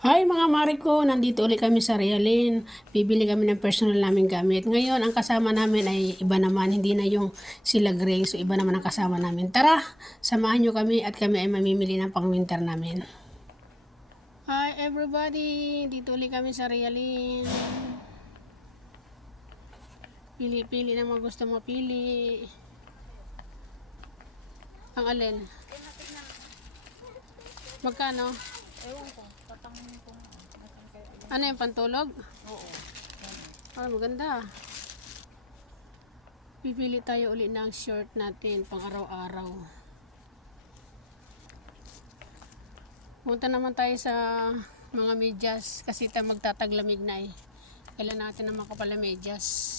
Hi mga Mariko, nandito ulit kami sa Realin. Bibili kami ng personal naming gamit. Ngayon, ang kasama namin ay iba naman, hindi na yung sila Grace, so iba naman ang kasama namin. Tara, samahan nyo kami at kami ay mamimili ng pang-winter namin. Hi everybody, dito ulit kami sa Realin. Pili-pili na mga gusto mapili. Ang alin? Magkano? Ewan ko, patangin ko nga. Ano yung pantulog? Oo. Ah, maganda. Pipili tayo ulit ng short natin pang araw-araw. Punta naman tayo sa mga medyas kasi magtataglamig na eh. Kailan natin naman ko pala medyas.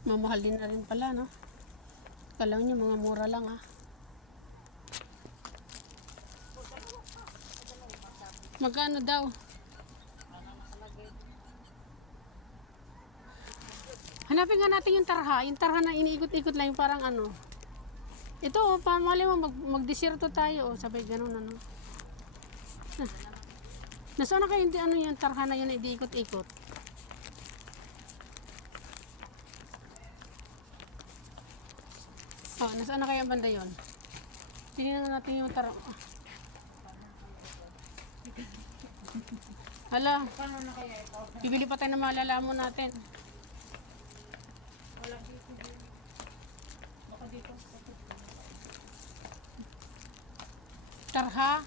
Mamahal din na rin pala, no? Kala nyo mga mura lang ah. Magkano daw? Hanapin nga natin yung tarha. Yung tarha na iniikot-ikot lang yung parang ano. Ito, mali mo mag-desierto tayo. Sabay ganun ano. Nasaan na kayo ano yung tarha na yun na iniikot-ikot? Oh, nasaan na kaya ang banda yun? Tingnan natin yung tarha. Hala, bibili pa tayo ng malalaman natin. Tarha.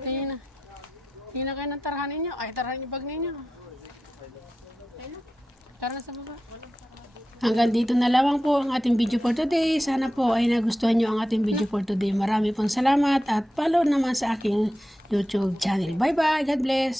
Tingnan na. Tingnan na kayo ng tarhan ninyo. Ay, tarhan yung bag ninyo. Tara na sa baba. Hanggang dito na lamang po ang ating video for today. Sana po ay nagustuhan nyo ang ating video for today. Marami pong salamat at follow naman sa aking YouTube channel. Bye bye. God bless.